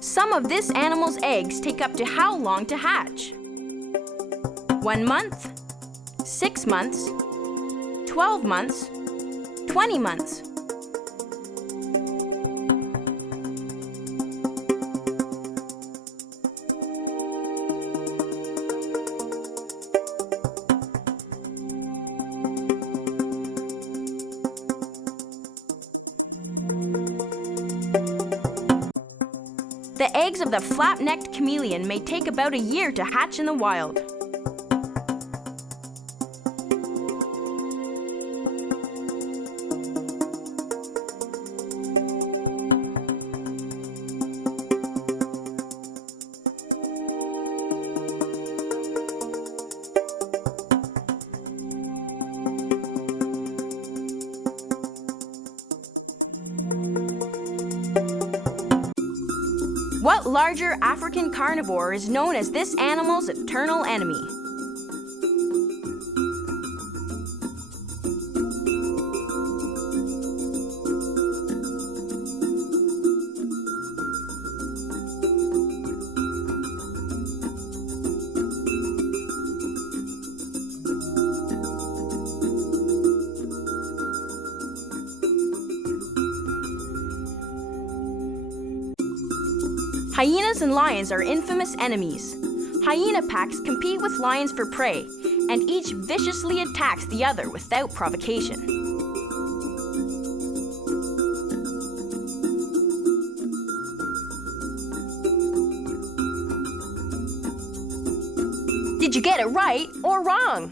Some of this animal's eggs take up to how long to hatch? 1 month, 6 months, 12 months, 20 months. The eggs of the flap-necked chameleon may take about a year to hatch in the wild. What larger African carnivore is known as this animal's eternal enemy? Hyenas and lions are infamous enemies. Hyena packs compete with lions for prey, and each viciously attacks the other without provocation. Did you get it right or wrong?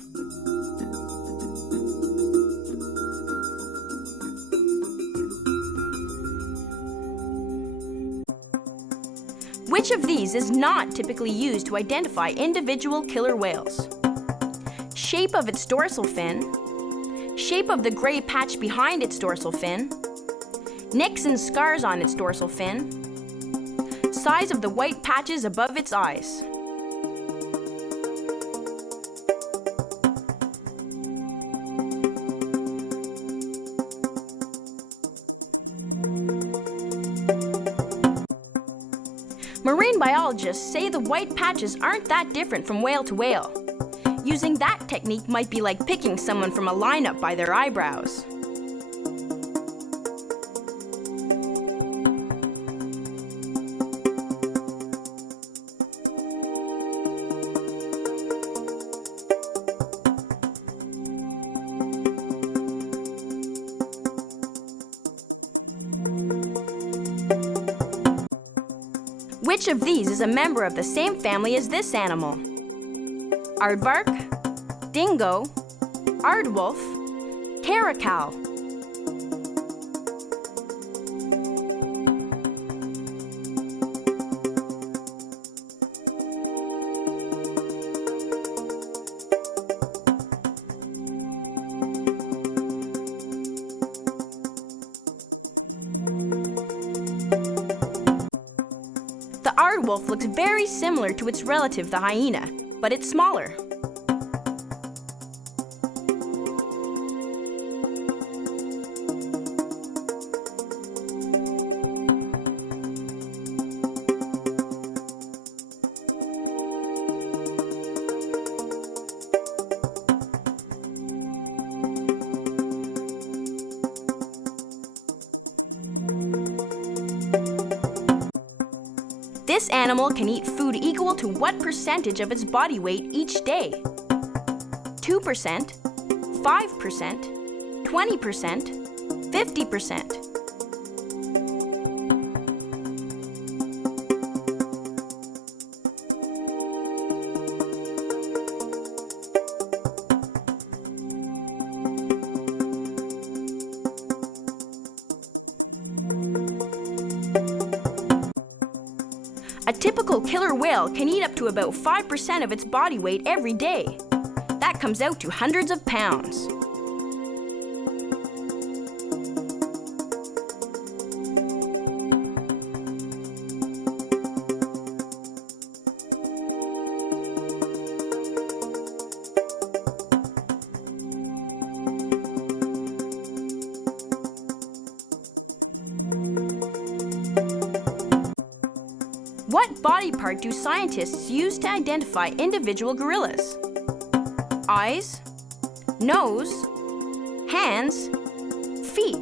Which of these is not typically used to identify individual killer whales? Shape of its dorsal fin, shape of the gray patch behind its dorsal fin, nicks and scars on its dorsal fin, size of the white patches above its eyes. Marine biologists say the white patches aren't that different from whale to whale. Using that technique might be like picking someone from a lineup by their eyebrows. Which of these is a member of the same family as this animal? Aardvark, dingo, aardwolf, caracal. The aardwolf looks very similar to its relative, the hyena, but it's smaller. This animal can eat food equal to what percentage of its body weight each day? 2%, 5%, 20%, 50%. A typical killer whale can eat up to about 5% of its body weight every day. That comes out to hundreds of pounds. What body part do scientists use to identify individual gorillas? Eyes, nose, hands, feet.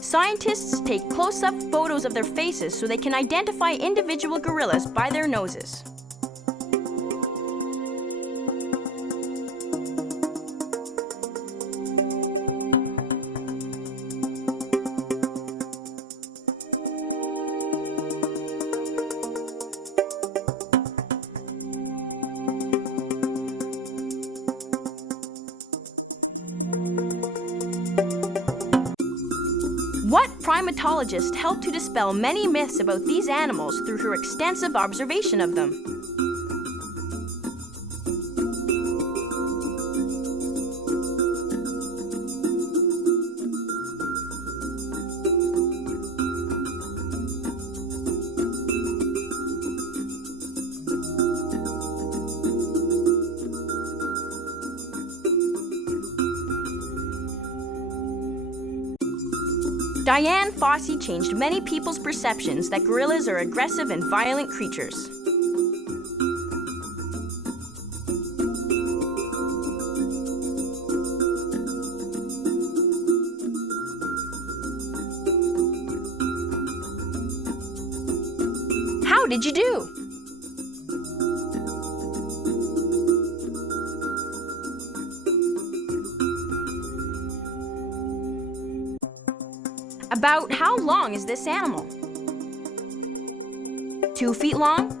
Scientists take close-up photos of their faces so they can identify individual gorillas by their noses. What primatologist helped to dispel many myths about these animals through her extensive observation of them? Dian Fossey changed many people's perceptions that gorillas are aggressive and violent creatures. How did you do? About how long is this animal? 2 feet long?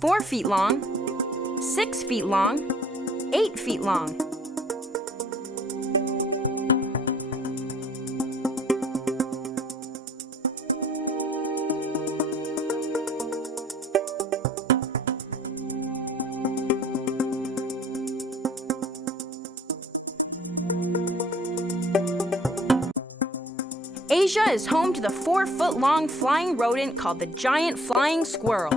4 feet long? 6 feet long? 8 feet long? Asia is home to the 4-foot-long flying rodent called the giant flying squirrel.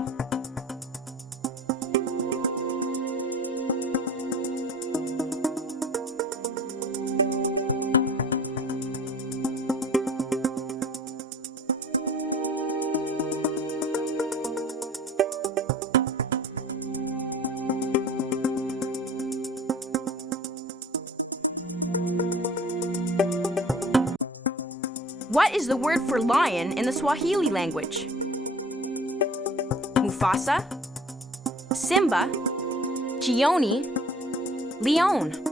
What is the word for lion in the Swahili language? Mufasa, Simba, Jioni, Leon.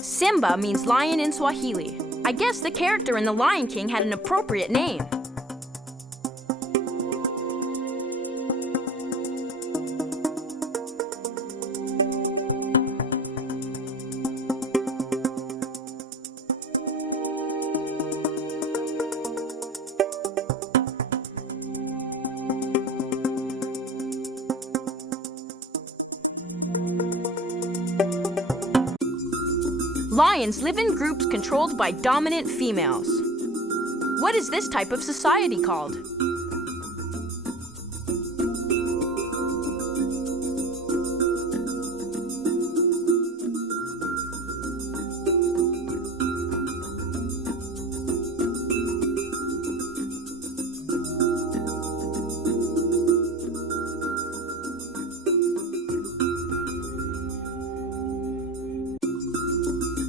Simba means lion in Swahili. I guess the character in The Lion King had an appropriate name. Lions live in groups controlled by dominant females. What is this type of society called?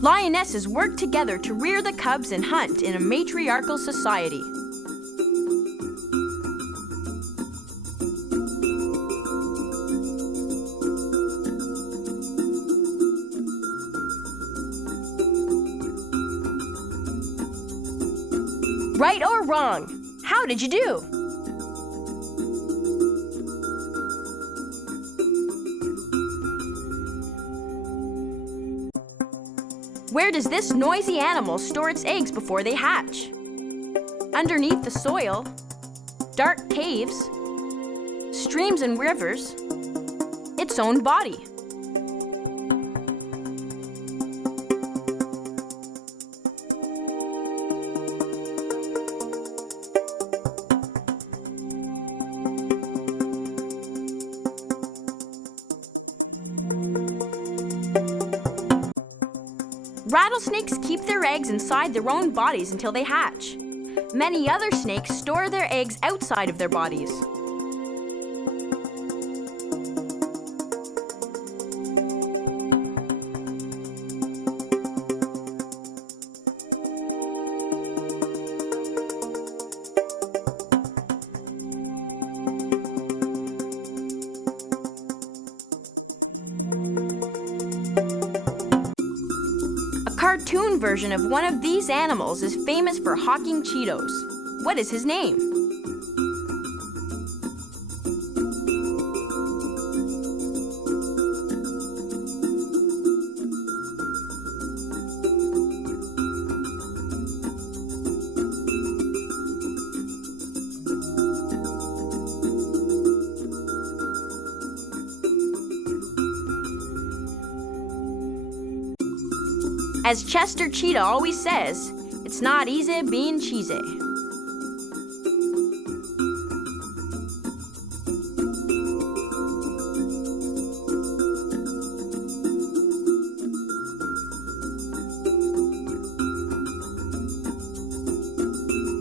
Lionesses work together to rear the cubs and hunt in a matriarchal society. Right or wrong? How did you do? Where does this noisy animal store its eggs before they hatch? Underneath the soil, dark caves, streams and rivers, its own body. Rattlesnakes keep their eggs inside their own bodies until they hatch. Many other snakes store their eggs outside of their bodies. A cartoon version of one of these animals is famous for hawking Cheetos. What is his name? As Chester Cheetah always says, it's not easy being cheesy.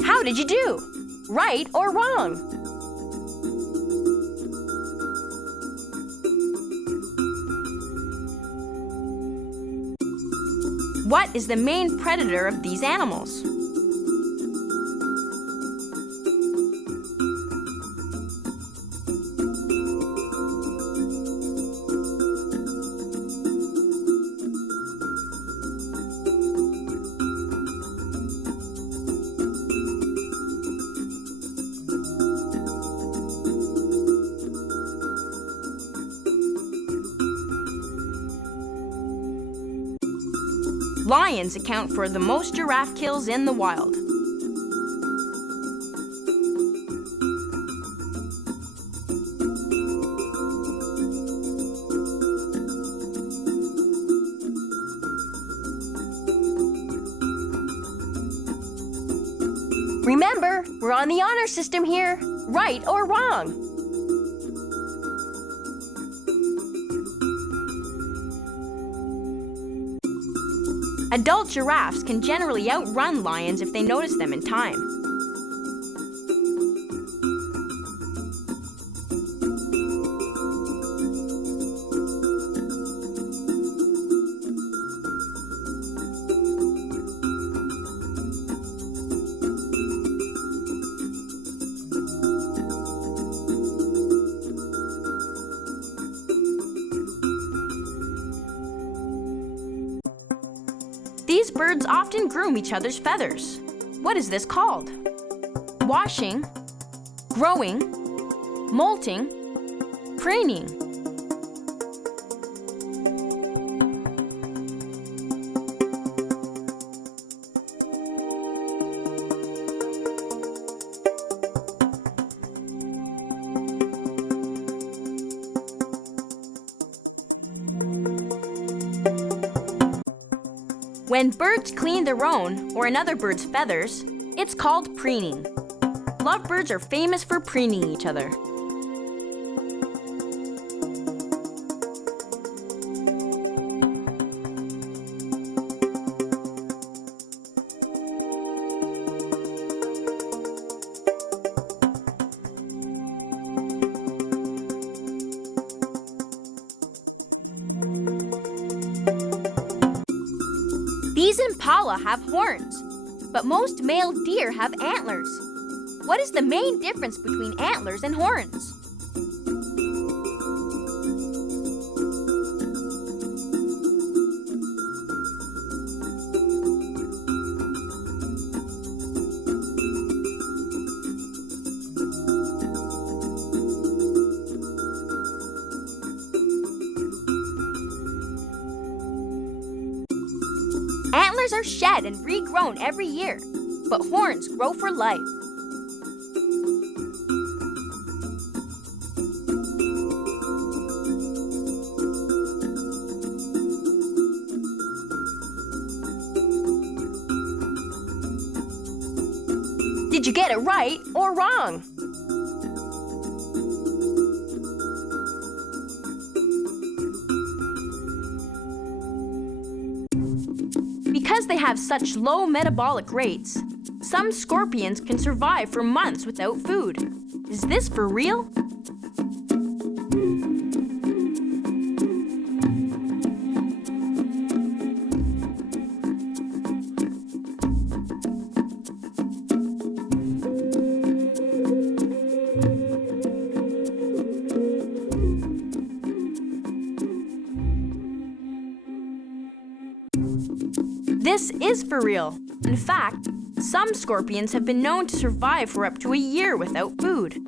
How did you do? Right or wrong? What is the main predator of these animals? Lions account for the most giraffe kills in the wild. Remember, we're on the honor system here. Right or wrong? Adult giraffes can generally outrun lions if they notice them in time. These birds often groom each other's feathers. What is this called? Washing, growing, molting, preening. When birds clean their own or another bird's feathers, it's called preening. Lovebirds are famous for preening each other. These impala have horns, but most male deer have antlers. What is the main difference between antlers and horns? Feathers are shed and regrown every year, but horns grow for life. Did you get it right or wrong? Because they have such low metabolic rates, some scorpions can survive for months without food. Is this for real? This is for real. In fact, some scorpions have been known to survive for up to a year without food.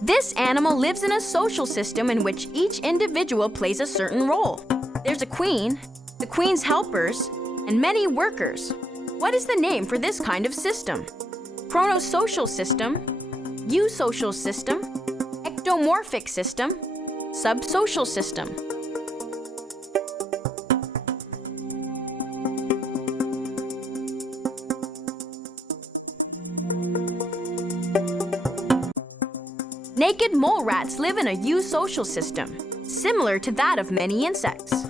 This animal lives in a social system in which each individual plays a certain role. There's a queen, the queen's helpers, and many workers. What is the name for this kind of system? Chronosocial system, eusocial system, ectomorphic system, subsocial system. Naked mole rats live in a eusocial system, similar to that of many insects.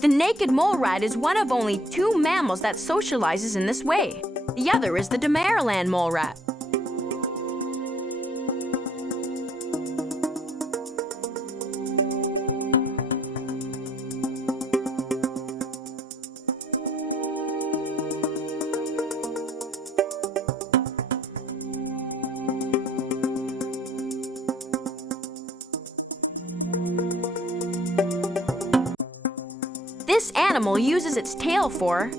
The naked mole rat is one of only 2 mammals that socializes in this way. The other is the Damaraland mole rat. This animal uses its tail for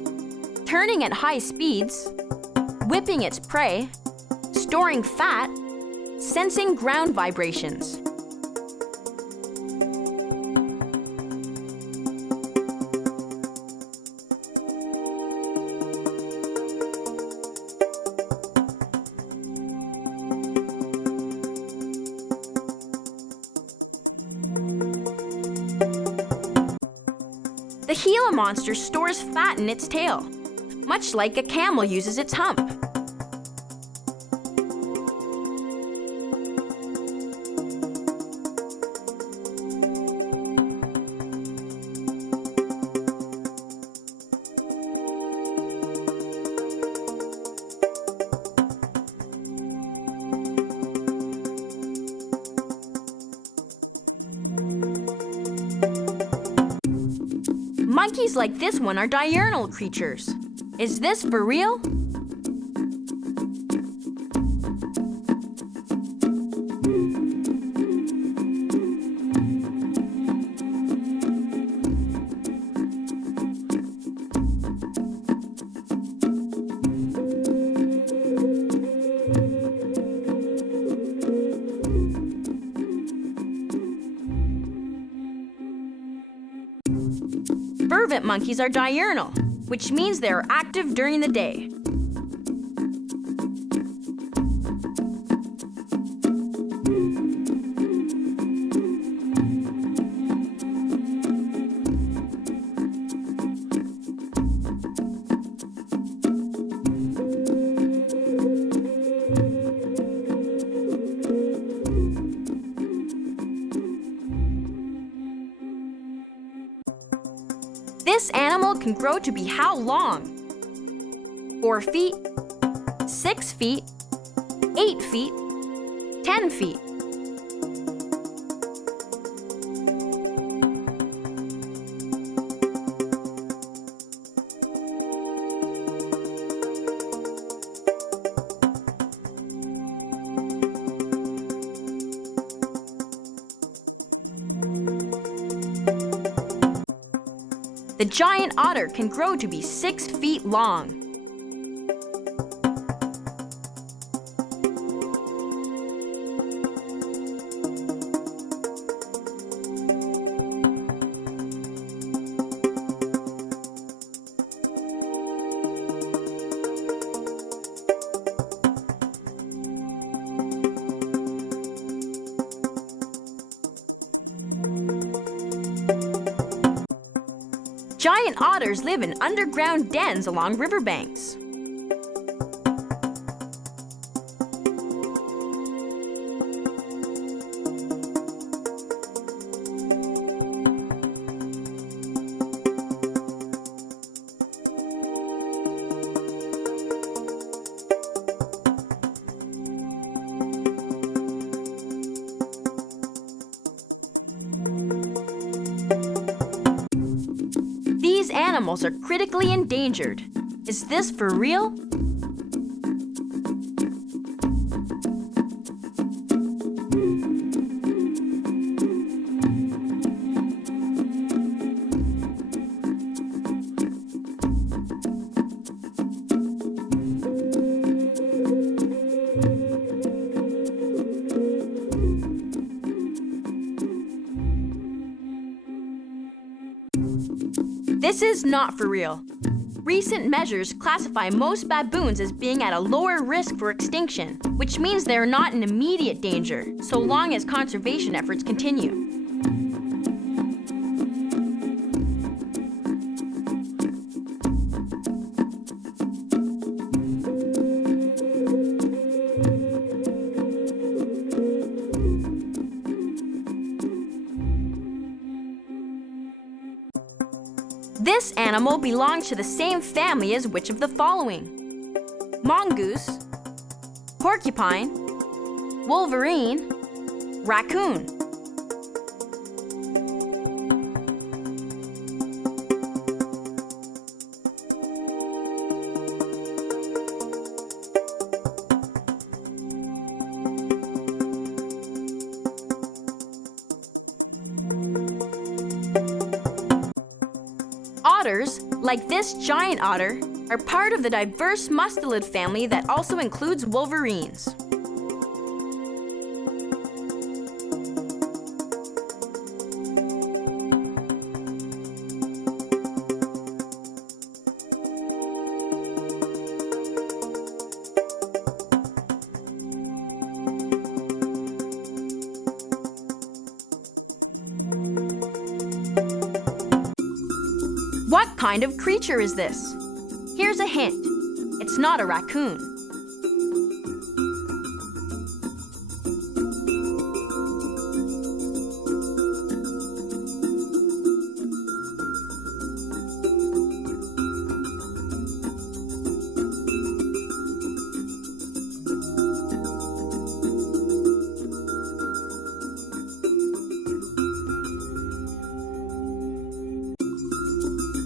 turning at high speeds, whipping its prey, storing fat, sensing ground vibrations. The Gila monster stores fat in its tail, much like a camel uses its hump. Monkeys like this one are diurnal creatures. Is this for real? Vervet monkeys are diurnal, which means they are active during the day. This animal can grow to be how long? 4 feet, 6 feet, 8 feet, 10 feet. The giant otter can grow to be 6 feet long. Giant otters live in underground dens along riverbanks. These animals are critically endangered. Is this for real? This is not for real. Recent measures classify most baboons as being at a lower risk for extinction, which means they are not in immediate danger, so long as conservation efforts continue. This animal belongs to the same family as which of the following? Mongoose, porcupine, wolverine, raccoon. Otters, like this giant otter, are part of the diverse mustelid family that also includes wolverines. What kind of creature is this? Here's a hint. It's not a raccoon.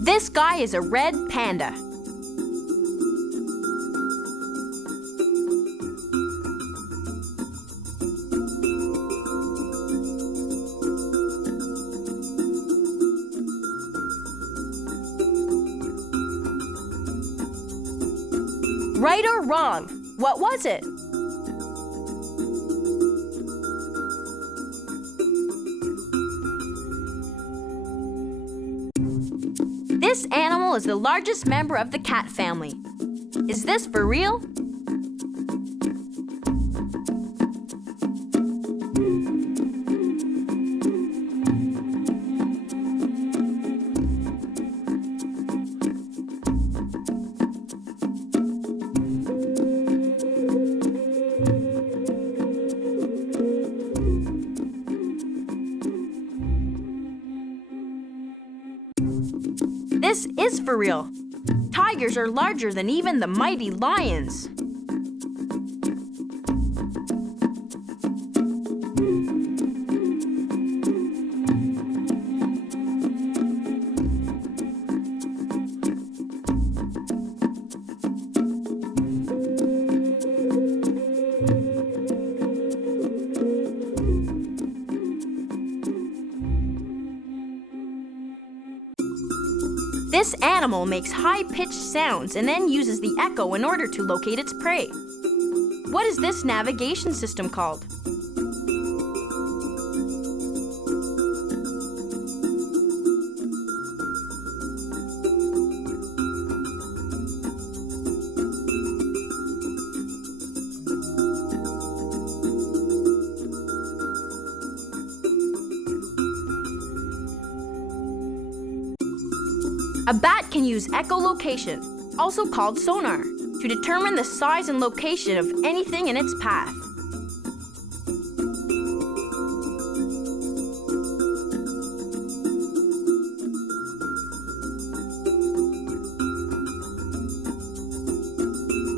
This guy is a red panda. Right or wrong? What was it? This animal is the largest member of the cat family. Is this for real? This is for real. Tigers are larger than even the mighty lions. This animal makes high-pitched sounds and then uses the echo in order to locate its prey. What is this navigation system called? A bat can use echolocation, also called sonar, to determine the size and location of anything in its path.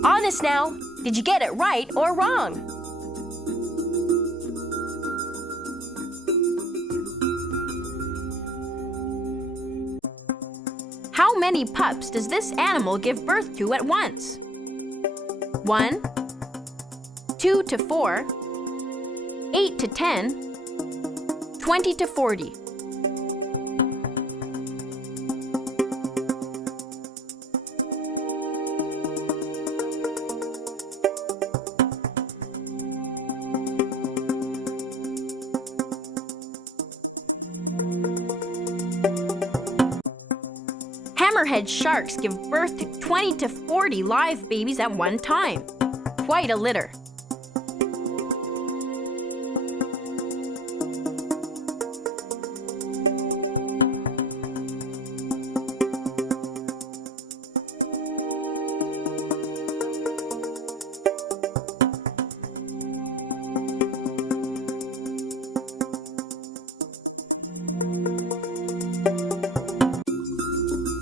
Honest now, did you get it right or wrong? How many pups does this animal give birth to at once? 1, 2 to 4, 8 to 10, 20 to 40. Hammerhead sharks give birth to 20 to 40 live babies at one time. Quite a litter.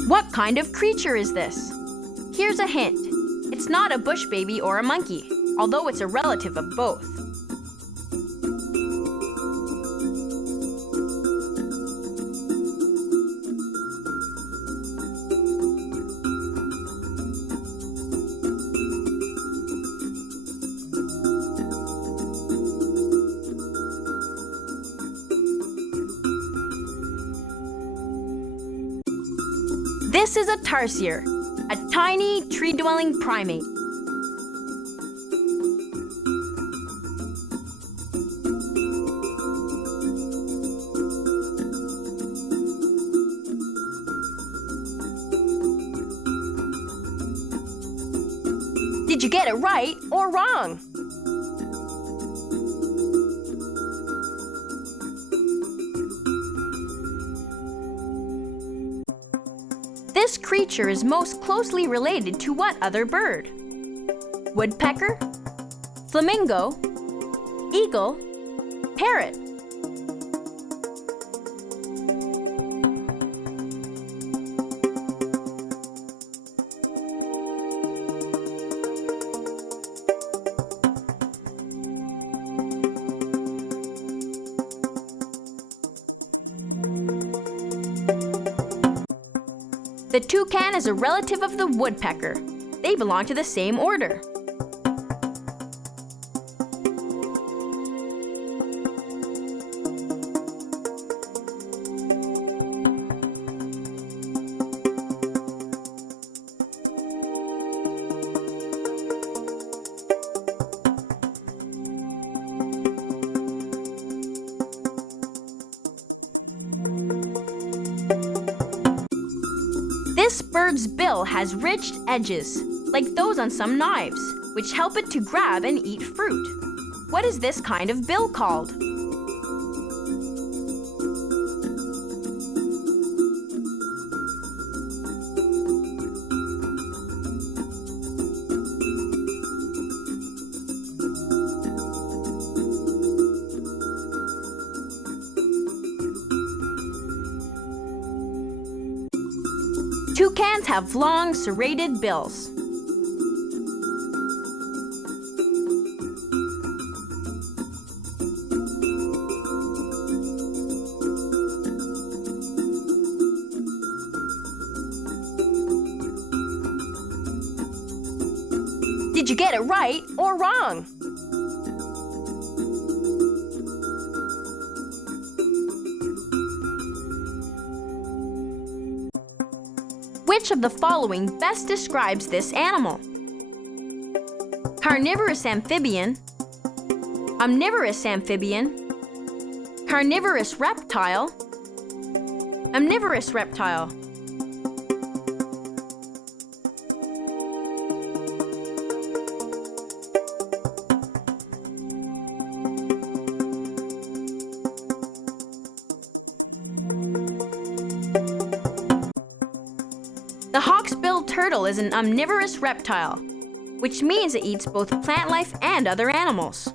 What kind of creature is this? Here's a hint. It's not a bush baby or a monkey, although it's a relative of both. This is a tarsier, a tiny tree-dwelling primate. Did you get it right or wrong? This creature is most closely related to what other bird? Woodpecker, flamingo, eagle, parrot. The toucan is a relative of the woodpecker. They belong to the same order. This bird's bill has ridged edges, like those on some knives, which help it to grab and eat fruit. What is this kind of bill called? Toucans have long, serrated bills. Did you get it right or wrong? Which of the following best describes this animal? Carnivorous amphibian, omnivorous amphibian, carnivorous reptile, omnivorous reptile. The hawksbill turtle is an omnivorous reptile, which means it eats both plant life and other animals.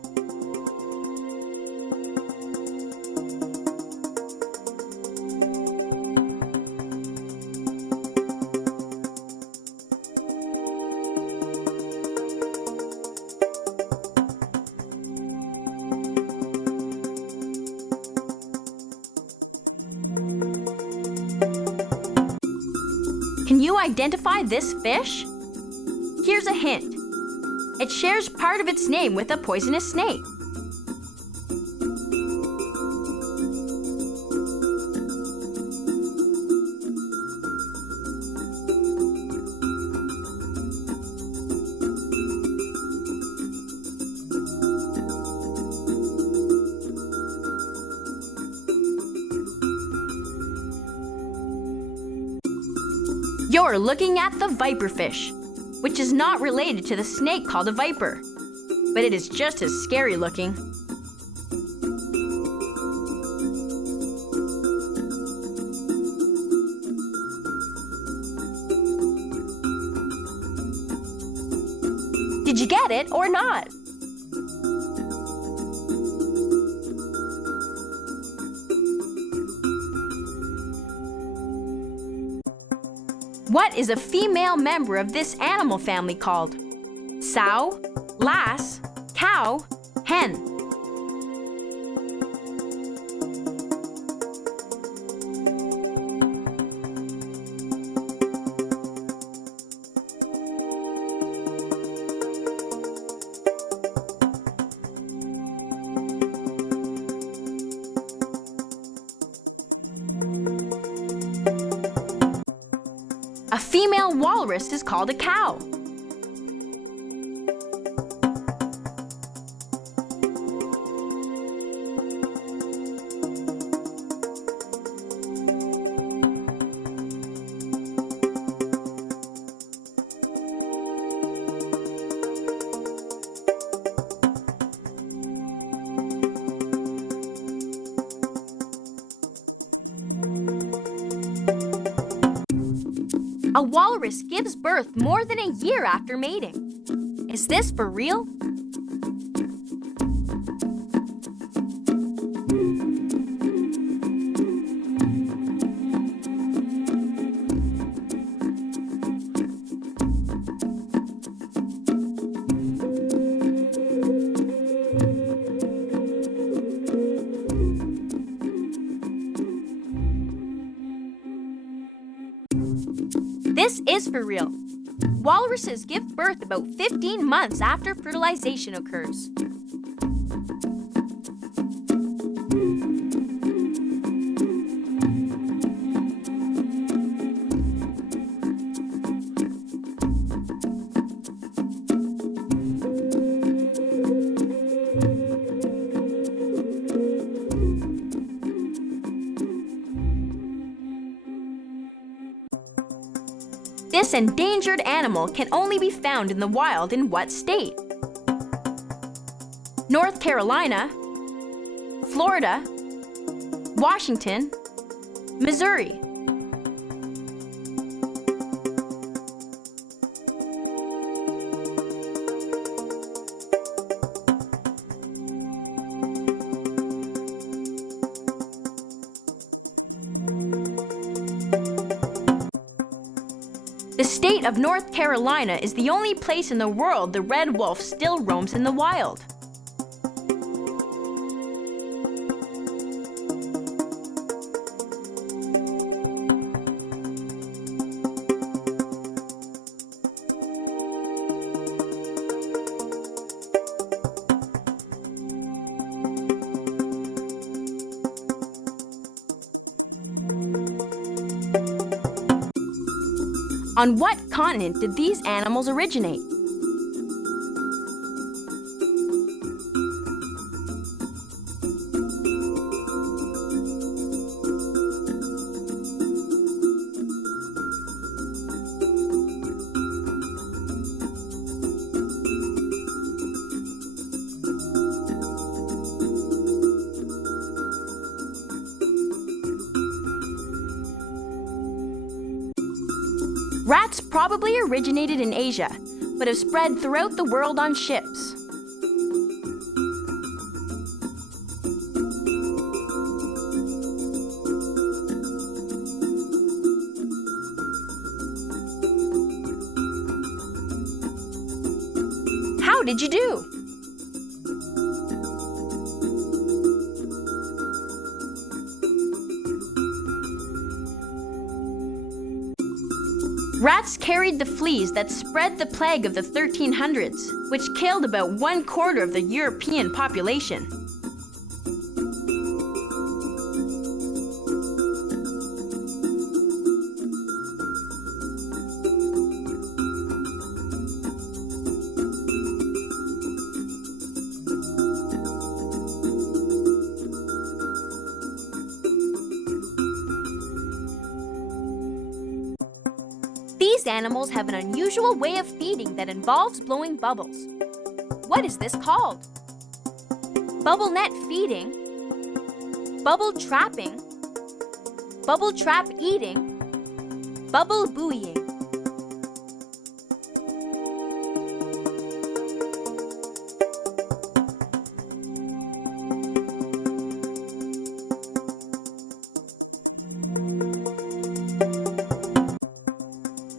Can you identify this fish? Here's a hint. It shares part of its name with a poisonous snake. You're looking at the viperfish, which is not related to the snake called a viper, but it is just as scary looking. Did you get it or not? What is a female member of this animal family called? Sow, lass, cow, hen. A female walrus is called a cow. A walrus gives birth more than a year after mating. Is this for real? This is for real. Walruses give birth about 15 months after fertilization occurs. This endangered animal can only be found in the wild in what state? North Carolina, Florida, Washington, Missouri. The state of North Carolina is the only place in the world the red wolf still roams in the wild. On what continent did these animals originate? Rats probably originated in Asia, but have spread throughout the world on ships. How did you do? Rats carried the fleas that spread the plague of the 1300s, which killed about 1/4 of the European population. These animals have an unusual way of feeding that involves blowing bubbles. What is this called? Bubble net feeding, bubble trapping, bubble trap eating, bubble buoying.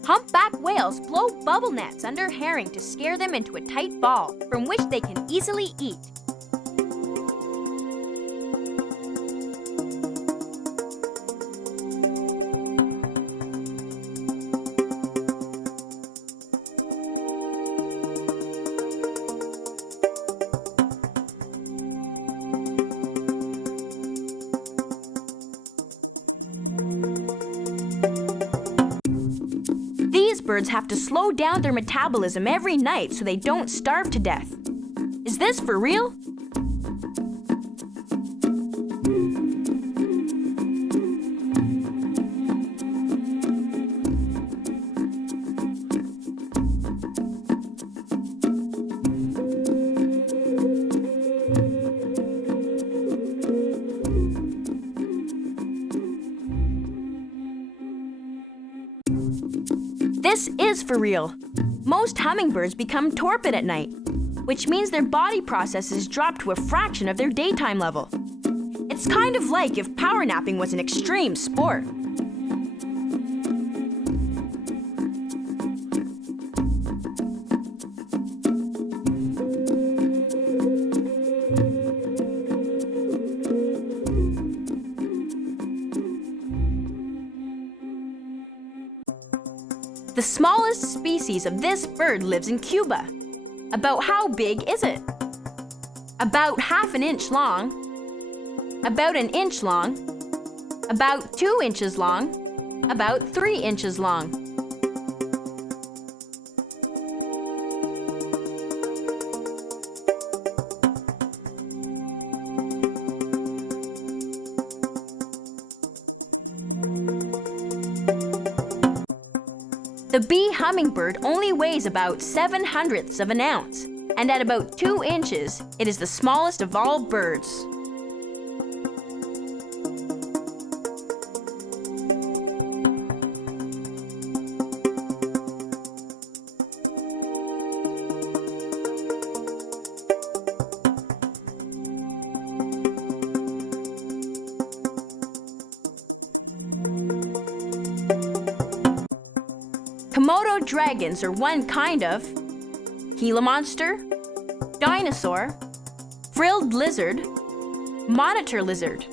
Humpback whales blow bubble nets under herring to scare them into a tight ball from which they can easily eat. These birds have to slow down their metabolism every night so they don't starve to death. Is this for real? This is for real. Most hummingbirds become torpid at night, which means their body processes drop to a fraction of their daytime level. It's kind of like if power napping was an extreme sport. The smallest species of this bird lives in Cuba. About how big is it? About 1/2 inch long, about 1 inch long, about 2 inches long, about 3 inches long. The bee hummingbird only weighs about 7/100ths of an ounce, and at about 2 inches, it is the smallest of all birds. Komodo dragons are one kind of Gila monster, dinosaur, frilled lizard, monitor lizard.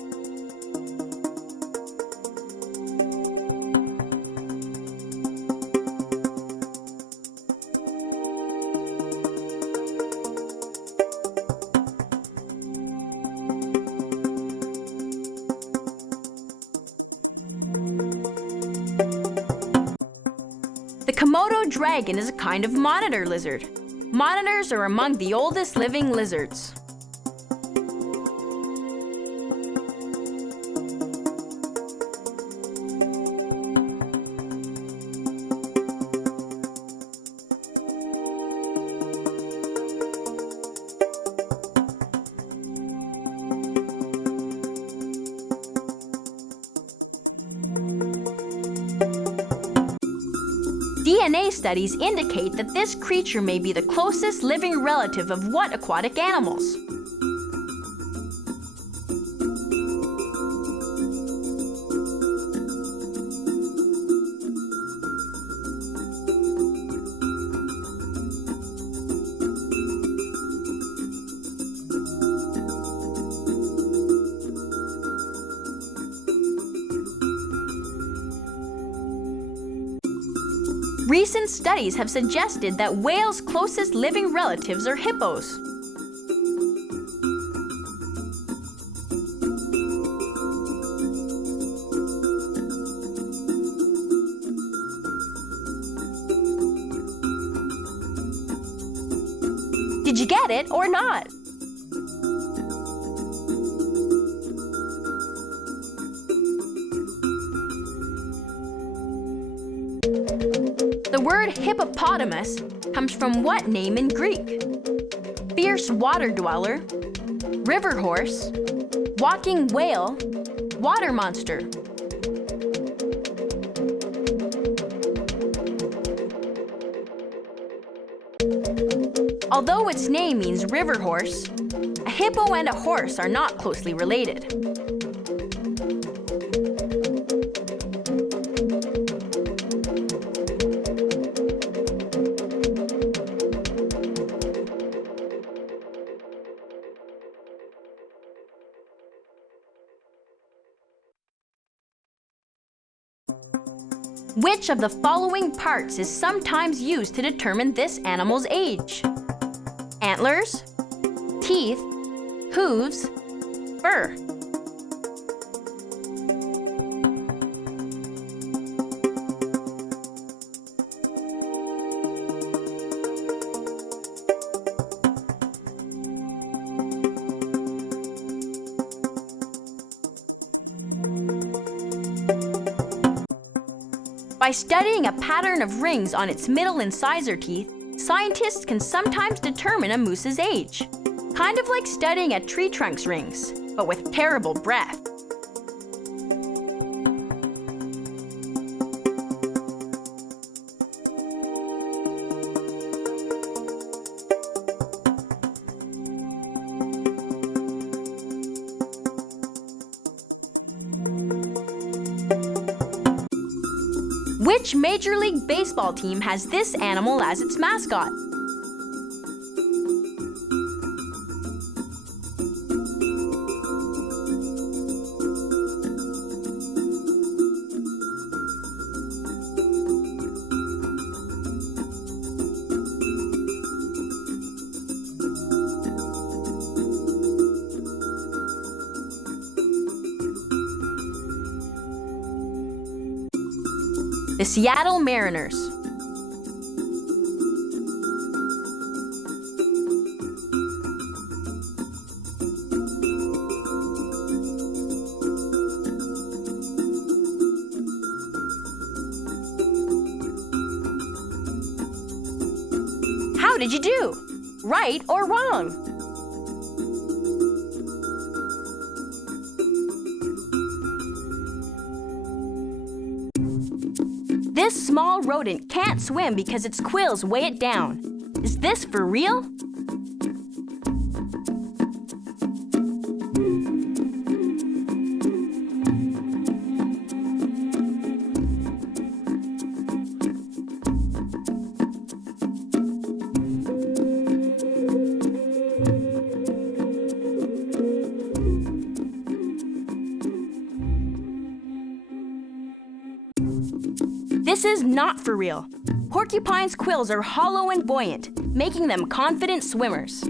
The Komodo dragon is a kind of monitor lizard. Monitors are among the oldest living lizards. DNA studies indicate that this creature may be the closest living relative of what aquatic animals? Recent studies have suggested that whales' closest living relatives are hippos. Did you get it or not? The word hippopotamus comes from what name in Greek? Fierce water dweller, river horse, walking whale, water monster. Although its name means river horse, a hippo and a horse are not closely related. Which of the following parts is sometimes used to determine this animal's age? Antlers, teeth, hooves, fur. By studying a pattern of rings on its middle incisor teeth, scientists can sometimes determine a moose's age. Kind of like studying a tree trunk's rings, but with terrible breath. Which Major League Baseball team has this animal as its mascot? The Seattle Mariners. How did you do? Right or wrong? This small rodent can't swim because its quills weigh it down. Is this for real? This is not for real. Porcupine's quills are hollow and buoyant, making them confident swimmers.